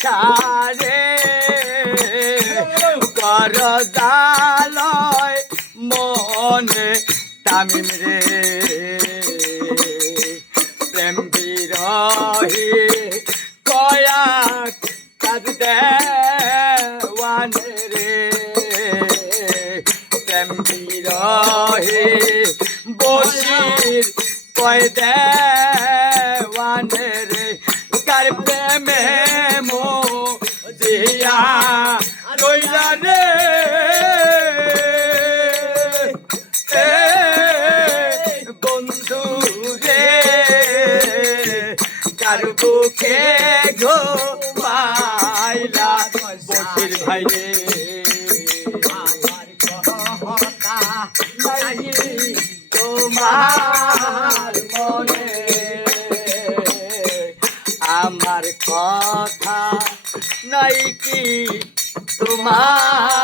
সারে কর জালয় মনে তামিম রে প্রেম বিরহি কয়াক কাজ দেওয়ানে রে প্রেম বিরহি বসির কয় দেওয়ানে রে কার প্রেমে মো জিয়া রইলা রে বন্ধু রে কার বুকে ঘো পাইলা বসির ভাই রে তোমার মনে আমার কথা নাই কি তোমার